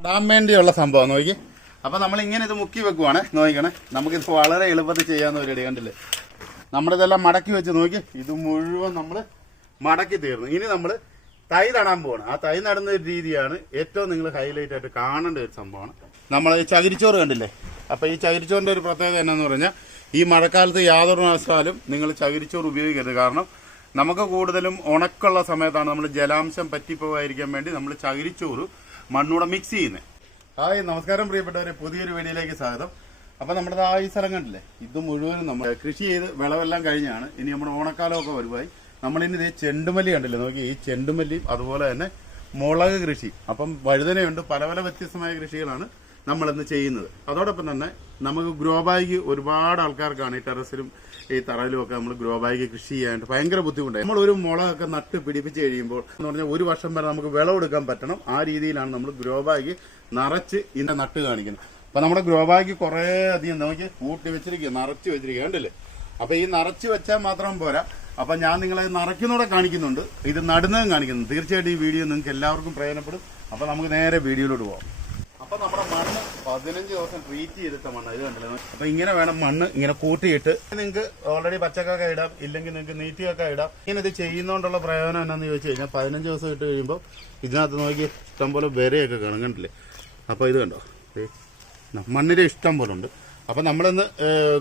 ഇടാൻ വേണ്ടിയുള്ള സംഭവം നോക്കി. അപ്പൊ നമ്മൾ ഇങ്ങനെ ഇത് മുക്കി വെക്കുവാണ്. നോക്കണേ നമുക്കിത് വളരെ എളുപ്പത്തിൽ ചെയ്യാവുന്ന ഒരു ഇടി കണ്ടില്ലേ? നമ്മളിതെല്ലാം മടക്കി വെച്ച് നോക്കി. ഇത് മുഴുവൻ നമ്മൾ മടക്കി തീർന്നു. ഇനി നമ്മൾ തൈ നടാൻ പോവാണ്. ആ തൈ നടുന്ന ഒരു രീതിയാണ് ഏറ്റവും നിങ്ങൾ ഹൈലൈറ്റ് ആയിട്ട് കാണേണ്ട ഒരു സംഭവമാണ്. നമ്മൾ ഈ ചകിരിച്ചോറ് കണ്ടില്ലേ? അപ്പൊ ഈ ചകിരിച്ചോറിന്റെ ഒരു പ്രത്യേകത എന്നാന്ന് പറഞ്ഞാൽ ഈ മഴക്കാലത്ത് യാതൊരു അവസ്ഥയിലും നിങ്ങൾ ചകിരിച്ചോറ് ഉപയോഗിക്കരുത്. കാരണം നമുക്ക് കൂടുതലും ഉണക്കുള്ള സമയത്താണ് നമ്മൾ ജലാംശം പറ്റിപ്പോകാതിരിക്കാൻ വേണ്ടി നമ്മൾ ചകിരിച്ചോറ് മണ്ണൂടെ മിക്സ് ചെയ്യുന്നത് ഹായ് നമസ്കാരം പ്രിയപ്പെട്ടവരെ. പുതിയൊരു വീഡിയോയിലേക്ക് സ്വാഗതം. അപ്പൊ നമ്മുടെ ആ ഈ സ്ഥലം കണ്ടില്ലേ? ഇത് മുഴുവനും നമ്മൾ കൃഷി ചെയ്ത് വിളവെല്ലാം കഴിഞ്ഞാണ്. ഇനി നമ്മുടെ ഓണക്കാലമൊക്കെ വരുവായി. നമ്മളിനി ഇതേ ചെണ്ടുമല്ലി കണ്ടില്ലേ? നോക്കി ഈ ചെണ്ടുമല്ലിയും അതുപോലെ തന്നെ മുളക് കൃഷി. അപ്പം വഴുതനയുണ്ട്. പല പല വ്യത്യസ്തമായ കൃഷികളാണ്. നമ്മളിന്ന് ചെയ്യുന്നത്. അതോടൊപ്പം തന്നെ നമുക്ക് ഗ്രോ ബാഗ് ഒരുപാട് ആൾക്കാർക്കാണ് ഈ ടെറസിലും ഈ തറയിലും ഒക്കെ നമ്മൾ ഗ്രോ ബാഗ് കൃഷി ചെയ്യാനായിട്ട് ഭയങ്കര ബുദ്ധിമുട്ടായി. നമ്മൾ ഒരു മുളകൊക്കെ നട്ട് പിടിപ്പിച്ച് കഴിയുമ്പോൾ എന്ന് പറഞ്ഞാൽ ഒരു വർഷം വരെ നമുക്ക് വിളവെടുക്കാൻ പറ്റണം. ആ രീതിയിലാണ് നമ്മൾ ഗ്രോ ബാഗ് നിറച്ച് ഇതിന്റെ നട്ട് കാണിക്കുന്നത്. അപ്പം നമ്മുടെ ഗ്രോ ബാഗ് കുറേ അധികം നമുക്ക് കൂട്ടി വെച്ചിരിക്കുക നിറച്ച് വെച്ചിരിക്കുക. കണ്ടില്ലേ? അപ്പം ഈ നിറച്ച് വെച്ചാൽ മാത്രം പോരാ. അപ്പം ഞാൻ നിങ്ങളെ നിറയ്ക്കുന്നതോടെ കാണിക്കുന്നുണ്ട്. ഇത് നടുന്നതും കാണിക്കുന്നുണ്ട്. തീർച്ചയായിട്ടും ഈ വീഡിയോ നിങ്ങൾക്ക് എല്ലാവർക്കും പ്രയോജനപ്പെടും. അപ്പം നമുക്ക് നേരെ വീഡിയോയിലോട്ട് പോകാം അപ്പം നമ്മുടെ മണ്ണ് പതിനഞ്ച് ദിവസം ട്രീറ്റ് ചെയ്തിട്ട മണ്ണ് ഇത് കണ്ടില്ലേ? അപ്പൊ ഇങ്ങനെ വേണം മണ്ണ് ഇങ്ങനെ കൂട്ടിയിട്ട്. നിങ്ങൾക്ക് ഓൾറെഡി പച്ചക്കൊക്കെ ഇടാം ഇല്ലെങ്കിൽ നിങ്ങൾക്ക് നീറ്റിയൊക്കെ ഇടാം. ഇങ്ങനെ ഇത് ചെയ്യുന്നോണ്ടുള്ള പ്രയോജനം എന്നാന്ന് ചോദിച്ചു കഴിഞ്ഞാൽ പതിനഞ്ച് ദിവസം ഇട്ട് കഴിയുമ്പോൾ ഇതിനകത്ത് നോക്കി ഇഷ്ടംപോലെ വിരയൊക്കെ കാണും കണ്ടില്ലേ? അപ്പൊ ഇത് കണ്ടോ? മണ്ണിന് ഇഷ്ടം പോലെ ഉണ്ട്. അപ്പൊ നമ്മളിന്ന്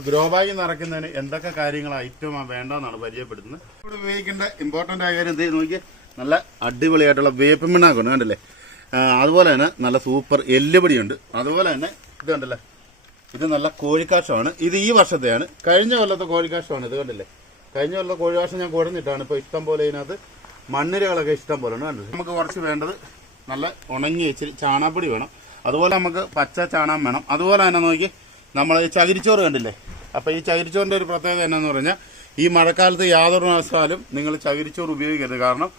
ഗ്രോ ബാഗ് നിറയ്ക്കുന്നതിന് എന്തൊക്കെ കാര്യങ്ങൾ ഐറ്റം വേണ്ടെന്നാണ് പരിചയപ്പെടുത്തുന്നത്. ഇവിടെ ഉപയോഗിക്കേണ്ട ഇമ്പോർട്ടന്റ് ആയ കാര്യം എന്ത് നോക്കി നല്ല അടിപൊളിയായിട്ടുള്ള വേപ്പ് മിണ്ണാക്കുണ്ട് കണ്ടില്ലേ? അതുപോലെ തന്നെ നല്ല സൂപ്പർ എല്ലുപടിയുണ്ട്. അതുപോലെ തന്നെ ഇത് കണ്ടല്ലേ? ഇത് നല്ല കോഴിക്കാശമാണ് ഇത് ഈ വർഷത്തെയാണ്. കഴിഞ്ഞ കൊല്ലത്തെ കോഴിക്കാശമാണ് ഇത് കണ്ടല്ലേ? കഴിഞ്ഞ കൊല്ലത്തെ കോഴിക്കാശം ഞാൻ കുഴഞ്ഞിട്ടാണ് ഇപ്പോൾ ഇഷ്ടം പോലെ ഇതിനകത്ത് മണ്ണിരകളൊക്കെ ഇഷ്ടം പോലെ ഉണ്ട്. കണ്ടില്ലേ? നമുക്ക് കുറച്ച് വേണ്ടത് നല്ല ഉണങ്ങി ഇച്ചിരി ചാണാപ്പൊടി വേണം. അതുപോലെ നമുക്ക് പച്ച ചാണാൻ വേണം. അതുപോലെ തന്നെ നോക്കി നമ്മൾ ഈ ചകിരിച്ചോറ് കണ്ടില്ലേ? അപ്പോൾ ഈ ചകിരിച്ചോറിന്റെ ഒരു പ്രത്യേകത എന്നാന്ന് പറഞ്ഞാൽ ഈ മഴക്കാലത്ത് യാതൊരു അവസ്ഥയിലും നിങ്ങൾ ചകിരിച്ചോറ് ഉപയോഗിക്കരുത്. കാരണം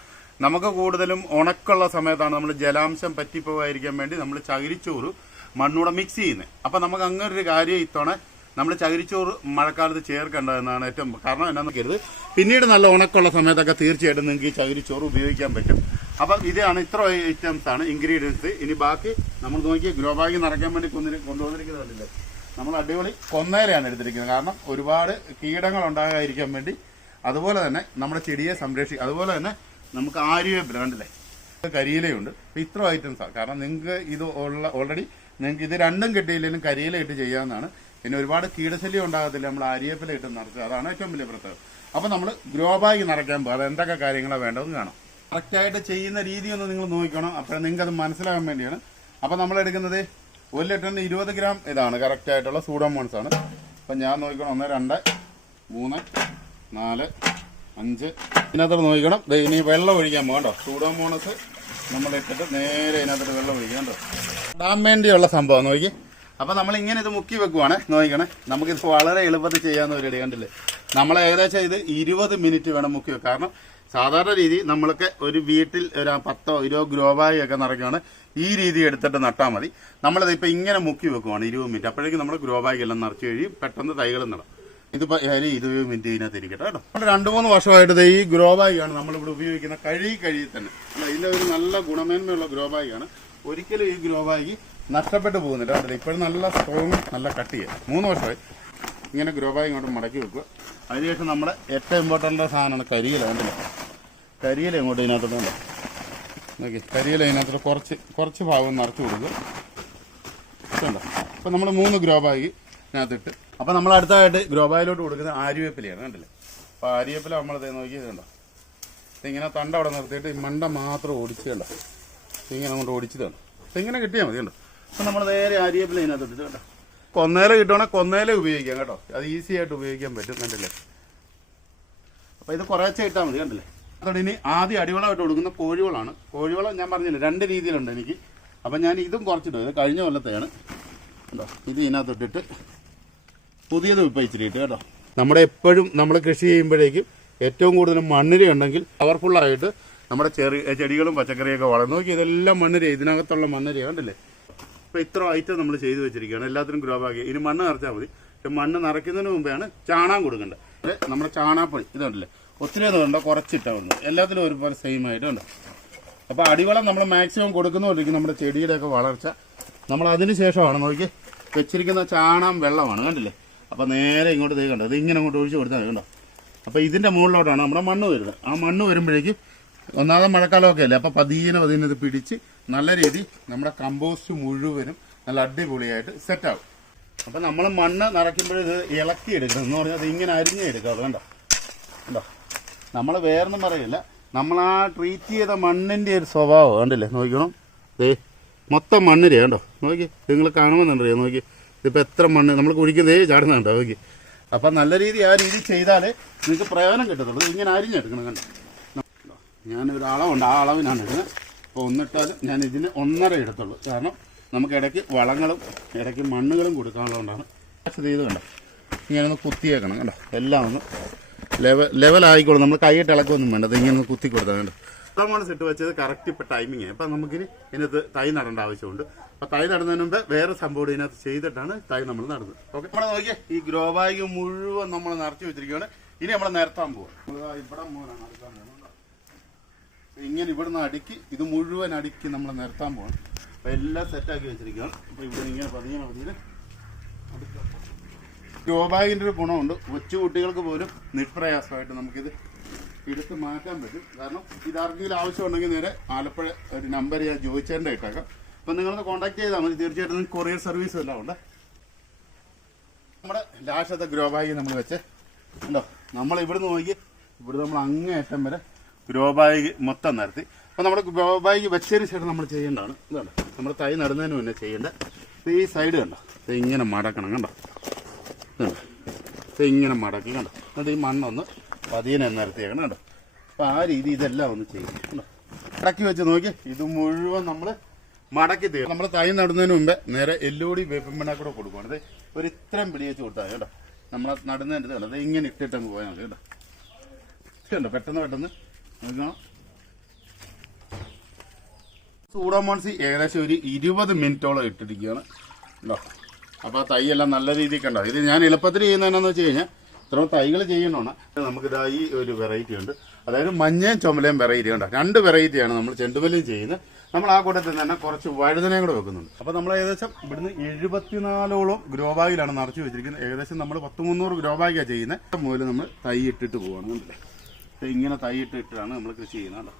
നമുക്ക് കൂടുതലും ഉണക്കുള്ള സമയത്താണ് നമ്മൾ ജലാംശം പറ്റിപ്പോവായിരിക്കാൻ വേണ്ടി നമ്മൾ ചകിരിച്ചോറ് മണ്ണൂടെ മിക്സ് ചെയ്യുന്നത് അപ്പം നമുക്ക് അങ്ങനെ ഒരു കാര്യം ഇത്തവണ നമ്മൾ ചകിരിച്ചോറ് മഴക്കാലത്ത് ചേർക്കേണ്ടതെന്നാണ് ഏറ്റവും കാരണം എന്നാന്ന് കരുത്. പിന്നീട് നല്ല ഉണക്കുള്ള സമയത്തൊക്കെ തീർച്ചയായിട്ടും നിങ്ങൾക്ക് ഈ ചകിരിച്ചോറ് ഉപയോഗിക്കാൻ പറ്റും. അപ്പം ഇതാണ് ഇത്ര ഐറ്റംസ് ആണ് ഇൻഗ്രീഡിയൻസ് ഇനി ബാക്കി നമ്മൾ നോക്കി ഗ്രോ ബാഗ് നിറയ്ക്കാൻ വേണ്ടി കൊന്നി കൊണ്ടുവന്നിരിക്കുന്നത് നമ്മൾ അടിപൊളി കൊന്നേരെയാണ് എടുത്തിരിക്കുന്നത്. കാരണം ഒരുപാട് കീടങ്ങൾ ഉണ്ടാകാതിരിക്കാൻ വേണ്ടി അതുപോലെ തന്നെ നമ്മുടെ ചെടിയെ സംരക്ഷിക്കും അതുപോലെ തന്നെ നമുക്ക് ആര്യ ബ്രാൻഡിലെ കരിയിലയുണ്ട്. അപ്പൊ ഇത്ര ഐറ്റംസ് ആണ് കാരണം നിങ്ങൾക്ക് ഇത് ഉള്ള ഓൾറെഡി നിങ്ങൾക്ക് ഇത് രണ്ടും കിട്ടിയില്ലെങ്കിലും കരിയില ഇട്ട് ചെയ്യാവുന്നതാണ്. പിന്നെ ഒരുപാട് കീടശല്യം ഉണ്ടാകത്തില്ല. നമ്മൾ ആര്യവേപ്പില ഇട്ട് നിറച്ചത് അതാണ് ഏറ്റവും വലിയ പ്രത്യേകത. അപ്പോൾ നമ്മൾ ഗ്രോ ബാഗ് നിറയ്ക്കാൻ പോകും അത് എന്തൊക്കെ കാര്യങ്ങളാണ് വേണ്ടതെന്ന് കാണാം. കറക്റ്റായിട്ട് ചെയ്യുന്ന രീതി ഒന്ന് നിങ്ങൾ നോക്കണം. അപ്പോഴേ നിങ്ങൾക്ക് അത് മനസ്സിലാകാൻ വേണ്ടിയാണ്. അപ്പോൾ നമ്മൾ എടുക്കുന്നത് ഒരു ലിറ്ററിന് ഇരുപത് ഗ്രാം ഇതാണ്. കറക്റ്റായിട്ടുള്ള സൂഡോമോൺസ് ആണ്. അപ്പൊ ഞാൻ നോക്കണം ഒന്ന് രണ്ട് മൂന്ന് നാല് അഞ്ച്. ഇതിനകത്ത് നോക്കണം. ഇനി വെള്ളം ഒഴിക്കാൻ പോകണ്ടോ സൂഡോമോണസ് നമ്മൾ ഇട്ടിട്ട് നേരെ ഇതിനകത്ത് വെള്ളം ഒഴിക്കാം ഇടാൻ വേണ്ടിയുള്ള സംഭവം നോക്കി. അപ്പം നമ്മൾ ഇങ്ങനെ ഇത് മുക്കി വെക്കുവാണ്. നോക്കണേ നമുക്കിത് വളരെ എളുപ്പത്തിൽ ചെയ്യാമെന്ന് ഒരു ഇടി കണ്ടില്ലേ? നമ്മൾ ഏകദേശം ഇത് ഇരുപത് മിനിറ്റ് വേണം മുക്കി വെക്കാൻ. കാരണം സാധാരണ രീതി നമ്മൾക്ക് ഒരു വീട്ടിൽ ഒരു പത്തോ ഇരുപതോ ഗ്രോബായി ഒക്കെ നിറയ്ക്കുകയാണ് ഈ രീതി എടുത്തിട്ട് നട്ടാൽ മതി. നമ്മളിത് ഇപ്പം ഇങ്ങനെ മുക്കി വെക്കുവാണ് ഇരുപത് മിനിറ്റ്. അപ്പോഴേക്കും നമ്മൾ ഗ്രോബായി എല്ലാം നിറച്ച് കഴിയും. പെട്ടെന്ന് തൈകൾ നടാം. ഇതിപ്പോ ഏതായാലും ഇരുപത് മിനിറ്റ് ഇതിനകത്ത് ഇരിക്കട്ടെ കേട്ടോ. രണ്ടു മൂന്ന് വർഷമായിട്ട് ഈ ഗ്രോ ബാഗാണ് നമ്മളിവിടെ ഉപയോഗിക്കുന്ന കഴി കഴി തന്നെ. അല്ല ഇതിന്റെ ഒരു നല്ല ഗുണമേന്മയുള്ള ഗ്രോ ബാഗാണ് ഒരിക്കലും ഈ ഗ്രോ ബാഗ് നഷ്ടപ്പെട്ടു പോകുന്നില്ല. കേട്ടോ ഇപ്പോഴും നല്ല സ്ട്രോങ് നല്ല കട്ടിയ. മൂന്ന് വർഷമായി ഇങ്ങനെ ഗ്രോ ബാഗ് ഇങ്ങോട്ട് മടക്കി വെക്കുക. അതിനുശേഷം നമ്മുടെ ഏറ്റവും ഇമ്പോർട്ടന്റ് സാധനമാണ് കരിയില കണ്ടില്ലേ? കരിയില ഇങ്ങോട്ട് ഇതിനകത്ത് ഉണ്ടോ നോക്കി കരിയില ഇതിനകത്ത് കുറച്ച് കുറച്ച് ഭാഗം നിറച്ച് കൊടുക്കുക. കണ്ടോ? അപ്പം നമ്മൾ മൂന്ന് ഗ്രോ ബാഗ് ഇതിനകത്തിട്ട് അപ്പൊ നമ്മൾ അടുത്തായിട്ട് ഗ്രോബായിലോട്ട് കൊടുക്കുന്ന ആര്യവേപ്പിലയാണ് കണ്ടില്ലേ? അപ്പൊ ആര്യവേപ്പില നമ്മൾ നോക്കി ഇതുണ്ടോ ഇങ്ങനെ തണ്ട അവിടെ നിർത്തിയിട്ട് മണ്ട മാത്രം ഓടിച്ചു കണ്ടോ? ഇങ്ങനെ കൊണ്ട്? ഓടിച്ചു അപ്പൊ ഇങ്ങനെ കിട്ടിയാൽ മതി കണ്ടോ? അപ്പൊ നമ്മൾ നേരെ ആര്യവേപ്പില ഇതിനകത്ത് ഇട്ടിട്ട് കണ്ടോ? കൊന്നേല കിട്ടുവാണെങ്കിൽ കൊന്നേല ഉപയോഗിക്കാം കേട്ടോ. അത് ഈസി ആയിട്ട് ഉപയോഗിക്കാൻ പറ്റും കണ്ടില്ലേ? അപ്പൊ ഇത് കുറേശ്ശെ ഇട്ടാൽ മതി കണ്ടില്ലേ? അതുകൊണ്ട് ഇനി ആദ്യം അടിവളമായിട്ട് കൊടുക്കുന്ന കോഴിവളമാണ്. കോഴിവളം ഞാൻ പറഞ്ഞില്ല രണ്ട് രീതിയിലുണ്ട് എനിക്ക്. അപ്പം ഞാൻ ഇതും കുറച്ചിട്ടു ഇത് കഴിഞ്ഞ കൊല്ലത്തെയാണ്. കേട്ടോ ഇത് ഇതിനകത്ത് ഇട്ടിട്ട് പുതിയത് ഇട്ട് കേട്ടോ. നമ്മുടെ എപ്പോഴും നമ്മൾ കൃഷി ചെയ്യുമ്പോഴേക്കും ഏറ്റവും കൂടുതൽ മണ്ണിര ഉണ്ടെങ്കിൽ പവർഫുള്ളായിട്ട് നമ്മുടെ ചെറിയ ചെടികളും പച്ചക്കറിയൊക്കെ വളർന്നു നോക്കി ഇതെല്ലാം മണ്ണിര ഇതിനകത്തുള്ള മണ്ണിര കണ്ടില്ലേ? ഇപ്പം ഇത്ര ഐറ്റം നമ്മൾ ചെയ്തു വെച്ചിരിക്കുകയാണ്. എല്ലാത്തിനും ഗ്രോ ബാഗ് ഇനി മണ്ണ് നിറച്ചാൽ മതി. പക്ഷെ മണ്ണ് നിറയ്ക്കുന്നതിന് മുമ്പാണ് ചാണകം കൊടുക്കേണ്ടത്. അതെ നമ്മുടെ ചാണാപ്പൊടി ഇതുണ്ടല്ലേ? ഒത്തിരി അതുകൊണ്ട് കുറച്ചിട്ടാ വന്നു എല്ലാത്തിലും ഒരുപോലെ സെയിം ആയിട്ട് ഉണ്ട്. അപ്പൊ അടിവളം നമ്മൾ മാക്സിമം കൊടുക്കുന്നതായിരിക്കും നമ്മുടെ ചെടിയുടെയൊക്കെ വളർച്ച. നമ്മൾ അതിന് ശേഷമാണ് നോക്കി വെച്ചിരിക്കുന്ന ചാണം വെള്ളമാണ് കണ്ടില്ലേ? അപ്പോൾ നേരെ ഇങ്ങോട്ട് തേ കണ്ടോ ഇത് ഇങ്ങനെ അങ്ങോട്ട് ഒഴിച്ച് കൊടുത്താൽ കണ്ടോ? അപ്പോൾ ഇതിന്റെ മുകളിലോട്ടാണ് നമ്മുടെ മണ്ണ് വരുന്നത്. ആ മണ്ണ് വരുമ്പോഴേക്കും ഒന്നാമത് മഴക്കാലമൊക്കെ അല്ലേ? അപ്പോൾ പതിയെ പതിയെ ഇത് പിടിച്ച് നല്ല രീതി നമ്മുടെ കമ്പോസ്റ്റ് മുഴുവനും നല്ല അടിപൊളിയായിട്ട് സെറ്റാവും അപ്പം നമ്മൾ മണ്ണ് നിറയ്ക്കുമ്പോഴിത് ഇളക്കി എടുക്കണം. എന്ന് പറഞ്ഞാൽ അത് ഇങ്ങനെ അരിഞ്ഞ് എടുക്കാവുള്ളൂ കണ്ടോ? കണ്ടോ? നമ്മൾ വേറൊന്നും പറയില്ല. നമ്മൾ ആ ട്രീറ്റ് ചെയ്ത മണ്ണിന്റെ ഒരു സ്വഭാവം കണ്ടില്ലേ? നോക്കണം ദേ മൊത്തം മണ്ണിരേ കണ്ടോ? നോക്കി നിങ്ങൾ കാണുമെന്നുണ്ടോ നോക്കി ഇതിപ്പോൾ എത്ര മണ്ണ്? നമ്മൾ കുഴിക്കുന്നേ ചാടുന്നുണ്ടോ ഓക്കെ അപ്പം നല്ല രീതി ആ രീതി ചെയ്താൽ നിങ്ങൾക്ക് പ്രയോജനം കിട്ടത്തുള്ളൂ. ഇങ്ങനെ അരിഞ്ഞെടുക്കണം കണ്ടോ? ഞാനൊരു അളവുണ്ട്. ആ അളവിനാണ് എടുക്കുന്നത് അപ്പോൾ ഒന്നിട്ടാൽ ഞാൻ ഇതിന് ഒന്നര എടുത്തുള്ളൂ കാരണം നമുക്ക് ഇടയ്ക്ക് വളങ്ങളും ഇടയ്ക്ക് മണ്ണുകളും കൊടുക്കാനുള്ളതുകൊണ്ടാണ്. ചെയ്ത് കണ്ടോ? ഇങ്ങനെ ഒന്ന് കുത്തിയേക്കണം കണ്ടോ? എല്ലാം ഒന്ന് ലെവൽ ലെവലായിക്കോളും. നമ്മൾ കൈയിട്ട് ഇളക്കൊന്നും വേണ്ട. അത് ഇങ്ങനെ ഒന്ന് കുത്തി കൊടുത്താൽ കണ്ടോ? ഇത്രമാണ് സെറ്റ് വെച്ചത് കറക്റ്റ് ഇപ്പം ടൈമിങ് അപ്പം നമുക്കിനി ഇതിനകത്ത് തൈ നടേണ്ട ആവശ്യമുണ്ട്. അപ്പം തൈ നടുന്നതിന് മുമ്പ് വേറെ സംഭവം ഇതിനകത്ത് ചെയ്തിട്ടാണ് തൈ നമ്മൾ നടന്നത്. ഓക്കെ നമ്മൾ നോക്കിയേ ഈ ഗ്രോ ബാഗ് മുഴുവൻ നമ്മൾ നിറച്ച് വെച്ചിരിക്കുകയാണ്. ഇനി നമ്മൾ നിരത്താൻ ദാ ഇവിടെ മോനാണ് നടത്താൻ പോകുന്നത് ഇങ്ങനെ ഇവിടുന്ന് അടുക്കി ഇത് മുഴുവൻ അടുക്കി നമ്മൾ നിരത്താൻ പോകണം അപ്പം എല്ലാം സെറ്റാക്കി വെച്ചിരിക്കുകയാണ്. അപ്പോൾ ഇവിടെ ഇങ്ങനെ പതിയെ പതിയെ ഗ്രോ ബാഗിന്റെ ഒരു ഗുണമുണ്ട്. കൊച്ചു കുട്ടികൾക്ക് പോലും നിഷ്പ്രയാസമായിട്ട് നമുക്കിത് എടുത്ത് മാറ്റാൻ പറ്റും. കാരണം ഇതാർക്കെങ്കിലും ആവശ്യമുണ്ടെങ്കിൽ നേരെ ആലപ്പുഴ ഒരു നമ്പർ ഞാൻ ചോദിച്ചതിന്റെ ഇട്ടേക്കാം. അപ്പം നിങ്ങളൊന്ന് കോൺടാക്ട് ചെയ്താൽ മതി. തീർച്ചയായിട്ടും കൊറിയർ സർവീസ് എല്ലാം ഉണ്ട്? നമ്മുടെ ലാഷത്തെ ഗ്രോ ബാഗ് നമ്മൾ വെച്ച്. ഉണ്ടോ നമ്മൾ ഇവിടുന്ന് നോക്കി. ഇവിടെ നമ്മൾ അങ്ങേയറ്റം വരെ ഗ്രോ ബാഗ് മൊത്തം നിരത്തി. അപ്പോൾ നമ്മൾ ഗ്രോ ബാഗ് വെച്ചതിന് ശേഷം നമ്മൾ ചെയ്യേണ്ടതാണ്. ഇതാണ്. നമ്മൾ തൈ നടുന്നതിന് മുന്നേ ചെയ്യേണ്ടത്. ഈ സൈഡ് കണ്ടോ? ഇത് ഇങ്ങനെ മടക്കണം. കണ്ടോ? കണ്ടോ ഇത് ഇങ്ങനെ മടക്കി. കണ്ടോ? എന്നിട്ട് ഈ മണ്ണൊന്ന് പതിയെ നിരത്തിയേക്കണം കേട്ടോ അപ്പം ആ രീതി ഇതെല്ലാം ഒന്ന് ചെയ്യും കേട്ടോ മടക്കി വെച്ച് നോക്കി. ഇത് മുഴുവൻ നമ്മൾ മടക്കി തീർക്കും. നമ്മൾ തൈ നടുന്നതിന് മുമ്പേ നേരെ എല്ലോടി വേപ്പിമ്പണ കൂടെ കൊടുക്കുകയാണ് ഇത് ഒരു ഇത്രയും പിടി വെച്ച് കൊടുത്താൽ കേട്ടോ. നമ്മൾ നടുന്നതിന്റെ അത് ഇങ്ങനെ ഇട്ടിട്ട് അങ്ങ് പോയാൽ മതി കേട്ടോ. പെട്ടെന്ന് പെട്ടെന്ന് നോക്കണം. സൂഡോമോൺസി ഏകദേശം ഒരു ഇരുപത് മിനിറ്റോളം ഇട്ടിരിക്കുകയാണ്. കേട്ടോ അപ്പോൾ ആ എല്ലാം നല്ല രീതിയിൽ കണ്ടോ? ഇത് ഞാൻ എളുപ്പത്തിൽ ചെയ്യുന്നതെന്നു വെച്ച് കഴിഞ്ഞാൽ ഇത്ര തൈകൾ ചെയ്യണോണ. നമുക്കിതാ ഈ ഒരു വെറൈറ്റി ഉണ്ട്. അതായത് മഞ്ഞയും ചുമലയും വെറൈറ്റി ഉണ്ട് രണ്ട് വെറൈറ്റിയാണ് നമ്മൾ ചെണ്ടുമല്ലിയും ചെയ്യുന്നത്. നമ്മൾ ആ കൂട്ടത്തിൽ തന്നെ കുറച്ച് വഴുതനയും കൂടെ വെക്കുന്നുണ്ട്. അപ്പോൾ നമ്മൾ ഏകദേശം ഇവിടുന്ന് എഴുപത്തിനാലോളം ഗ്രോ ബാഗിലാണ് നിറച്ച് വെച്ചിരിക്കുന്നത്. ഏകദേശം നമ്മൾ പത്ത് മുന്നൂറ് ഗ്രോ ബാഗാണ് ചെയ്യുന്നത്. മുതൽ നമ്മൾ തൈ ഇട്ടിട്ട് കണ്ടില്ലേ? ഇങ്ങനെ തൈ ഇട്ടിട്ടാണ് നമ്മൾ കൃഷി ചെയ്യുന്നത്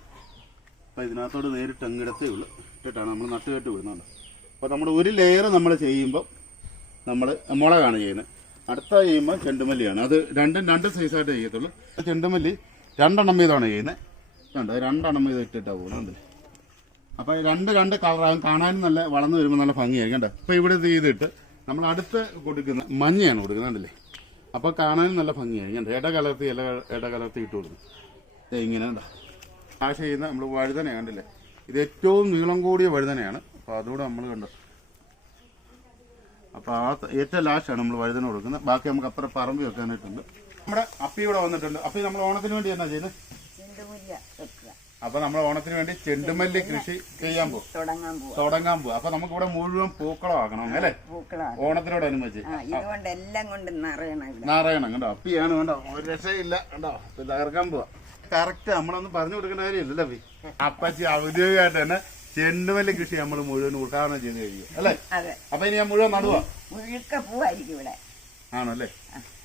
അപ്പോൾ ഇതിനകത്തോട് നേരിട്ട് അങ്ങിടത്തേ ഉള്ളൂ. ഇട്ടിട്ടാണ് നമ്മൾ നട്ടുകെട്ട് വിടുന്നുണ്ട് അപ്പോൾ നമ്മൾ ഒരു ലെയർ നമ്മൾ ചെയ്യുമ്പോൾ നമ്മൾ മുളകാണ് ചെയ്യുന്നത്. അടുത്ത ചെയ്യുമ്പോൾ ചെണ്ടുമല്ലിയാണ്. അത് രണ്ടും രണ്ട് സൈസായിട്ട് ചെയ്യത്തുള്ളൂ. ചെണ്ടുമല്ലി രണ്ടെണ്ണം വീതമാണ് ചെയ്യുന്നത്. കണ്ടോ? രണ്ടെണ്ണം വീതം ഇട്ടിട്ടാണ് പോകുന്നത്. അപ്പോൾ രണ്ട് രണ്ട് കളറാകും കാണാനും നല്ല വളർന്നു വരുമ്പോൾ നല്ല ഭംഗിയായിരിക്കും. കണ്ടോ? അപ്പോൾ ഇവിടെ ചെയ്തിട്ട് നമ്മൾ അടുത്ത് കൊടുക്കുന്ന മഞ്ഞയാണ് കൊടുക്കുന്നത് കണ്ടില്ലേ? അപ്പോൾ കാണാനും നല്ല ഭംഗിയായിരിക്കും. കണ്ടോ? ഇട കലർത്തി ഇല ഇട കലർത്തി ഇട്ട് കൊടുക്കും. ഇങ്ങനെ കണ്ടോ? ആശ ചെയ്യുന്ന നമ്മൾ വഴുതന കണ്ടില്ലേ? ഇത് ഏറ്റവും നീളം കൂടിയ വഴുതനയാണ്. അപ്പോൾ അതുകൂടെ നമ്മൾ കണ്ടോ? അപ്പോൾ ആ ഏറ്റവും ലാസ്റ്റാണ് നമ്മൾ വഴുതന കൊടുക്കുന്നത്. ബാക്കി നമുക്ക് അപ്പുറം പറമ്പ് വെക്കാനായിട്ടുണ്ട്. നമ്മുടെ അപ്പി ഇവിടെ വന്നിട്ടുണ്ട്. അപ്പി നമ്മൾ ഓണത്തിന് വേണ്ടി എന്നാ ചെയ്യുന്നത് അപ്പൊ നമ്മൾ ഓണത്തിന് വേണ്ടി ചെണ്ടുമല്ലി കൃഷി ചെയ്യാൻ പോകും. തുടങ്ങാൻ പോകും. അപ്പൊ നമുക്ക് ഇവിടെ മുഴുവൻ പൂക്കളമാക്കണം അല്ലേ? ഓണത്തിനോടനുബന്ധിച്ച് നാരായണം കണ്ടോ അപ്പിയാണ് കണ്ടോ? ഒരു രക്ഷയില്ല. കണ്ടോ? തകർക്കാൻ പോവാ. കറക്റ്റ് നമ്മളൊന്നും പറഞ്ഞു കൊടുക്കേണ്ട കാര്യമില്ലല്ലോ അപ്പച്ചി. ഔദ്യോഗികമായിട്ട് തന്നെ ചെണ്ടുമല്ലി കൃഷി നമ്മൾ മുഴുവൻ ഉദ്ഘാടനം ചെയ്ത് കഴിയും അല്ലേ? അപ്പൊ ഇനി ഞാൻ മുഴുവൻ നടുവാ? മുഴുക്ക പൂവായിരിക്കും ഇവിടെ. ആണല്ലേ അല്ലേ?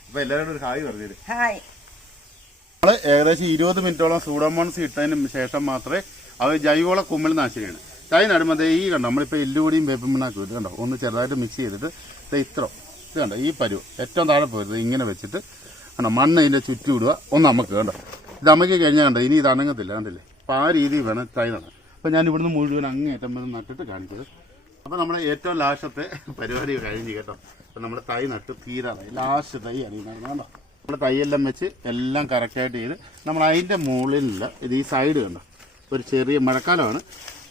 അപ്പൊ എല്ലാവരോടും ഒരു ഹായ് പറഞ്ഞത് ഹായ്. നമ്മൾ ഏകദേശം ഇരുപത് മിനിറ്റോളം സൂഡോമോൺസ് ഇട്ടതിന് ശേഷം മാത്രമേ അത് ജൈവവള കുമ്മൽ നാശിനിയാണ് തൈ നടുമ്പോൾ അതേ ഈ കണ്ടോ നമ്മളിപ്പോൾ എല്ലുകൂടിയും വേപ്പമ്പിണ്ണാക്കും ഇത് കണ്ടോ? ഒന്ന് ചെറുതായിട്ട് മിക്സ് ചെയ്തിട്ട് ഇത്ര. ഇത് കണ്ടോ ഈ പരുവ്. ഏറ്റവും താഴെ പോരുത് ഇങ്ങനെ വെച്ചിട്ട് കണ്ടോ മണ്ണ് ഇതിന്റെ ചുറ്റി വിടുക ഒന്ന് നമുക്ക് കണ്ടോ. ഇത് നമുക്ക് കഴിഞ്ഞാൽ കണ്ടോ ഇനി ഇത് അണങ്ങത്തില്ല കണ്ടില്ലേ? അപ്പോൾ ആ രീതിയിൽ വേണം തൈ നടാൻ. അപ്പോൾ ഞാൻ ഇവിടുന്ന് മുഴുവൻ അങ്ങേറ്റം വരെ നട്ടിട്ട് കാണിച്ചത്. അപ്പോൾ നമ്മുടെ ഏറ്റവും ലാസ്റ്റത്തെ പരിപാടി കഴിഞ്ഞ് കേട്ടോ. അപ്പോൾ നമ്മുടെ തൈ നട്ട് തീരാതായി ലാസ്റ്റ് തൈ നമ്മുടെ കണ്ടോ? എല്ലാം തൈയെല്ലാം വെച്ച് എല്ലാം കറക്റ്റായിട്ട് ചെയ്ത് നമ്മൾ അതിന്റെ മുകളിലുള്ള ഇത് ഈ സൈഡ് കണ്ടോ? ഒരു ചെറിയ മഴക്കാലമാണ്.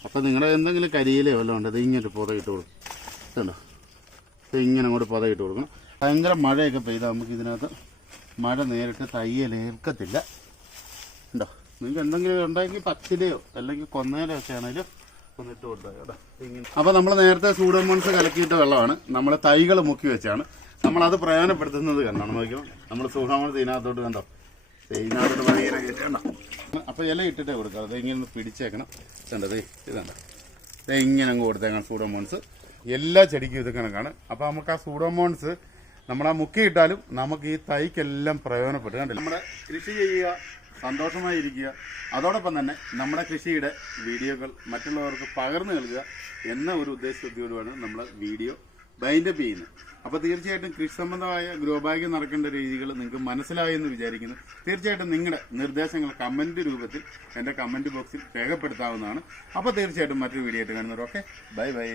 അപ്പോൾ നിങ്ങളുടെ എന്തെങ്കിലും കരിയിലേ വല്ലതും ഉണ്ട് ഇത് ഇങ്ങനെ പുതയിട്ട് കൊടുക്കും. കണ്ടോ? ഇത് ഇങ്ങനെ അങ്ങോട്ട് പുതയിട്ട് കൊടുക്കണം. ഭയങ്കര മഴയൊക്കെ പെയ്താൽ നമുക്ക് ഇതിനകത്ത് മഴ നേരിട്ട് തയ്യൽ ഏൽക്കത്തില്ല. ഉണ്ടോ നിങ്ങൾക്ക് എന്തെങ്കിലും ഉണ്ടെങ്കിൽ പച്ചിലയോ അല്ലെങ്കിൽ കൊന്നയിലോ ഒക്കെ ആണെങ്കിലും ഒന്നിട്ട് കൊടുത്താൽ അപ്പോൾ നമ്മൾ നേരത്തെ സൂഡോമോൺസ് കലക്കിയിട്ട വെള്ളമാണ്. നമ്മൾ തൈകൾ മുക്കി വെച്ചാണ്. നമ്മളത് പ്രയോജനപ്പെടുത്തുന്നത് കണ്ടാണ്. നോക്കിയോ? നമ്മൾ സൂഡോമോൺസ് ഇതിനകത്തോട്ട് കണ്ടോ? ഇതിനകത്തോട്ട് ഭയങ്കര കയറ്റണ്ട അപ്പോൾ ഇല ഇട്ടിട്ടേ കൊടുക്കാം അത് ഇങ്ങനെ പിടിച്ചേക്കണം. കണ്ടത് ദേ ഇങ്ങനെ അങ്ങ് കൊടുത്തേക്കണം സൂഡോമോൺസ്. എല്ലാ ചെടിക്കും ഇത് കണക്കാണ്. അപ്പോൾ നമുക്ക് ആ സൂഡോമോൺസ് നമ്മൾ ആ മുക്കി ഇട്ടാലും നമുക്ക് ഈ തൈക്കെല്ലാം പ്രയോജനപ്പെട്ടു. കണ്ടില്ല? നമ്മുടെ കൃഷി ചെയ്യുക സന്തോഷമായിരിക്കുക. അതോടൊപ്പം തന്നെ നമ്മുടെ കൃഷിയുടെ വീഡിയോകൾ മറ്റുള്ളവർക്ക് പകർന്നു നൽകുക എന്ന ഒരു ഉദ്ദേശത്തോടുകൂടിയാണ് നമ്മൾ വീഡിയോ ബൈൻഡപ്പ് ചെയ്യുന്നത്. അപ്പോൾ തീർച്ചയായിട്ടും കൃഷി സംബന്ധമായ ബാഗ് നടക്കേണ്ട രീതികൾ നിങ്ങൾക്ക് മനസ്സിലായി എന്ന് വിചാരിക്കുന്നു. തീർച്ചയായിട്ടും നിങ്ങളുടെ നിർദ്ദേശങ്ങൾ കമന്റ് രൂപത്തിൽ എന്റെ കമന്റ് ബോക്സിൽ രേഖപ്പെടുത്താവുന്നതാണ്. അപ്പോൾ തീർച്ചയായിട്ടും മറ്റൊരു വീഡിയോ ആയിട്ട് കാണുന്നവർ ഓക്കെ ബൈ ബൈ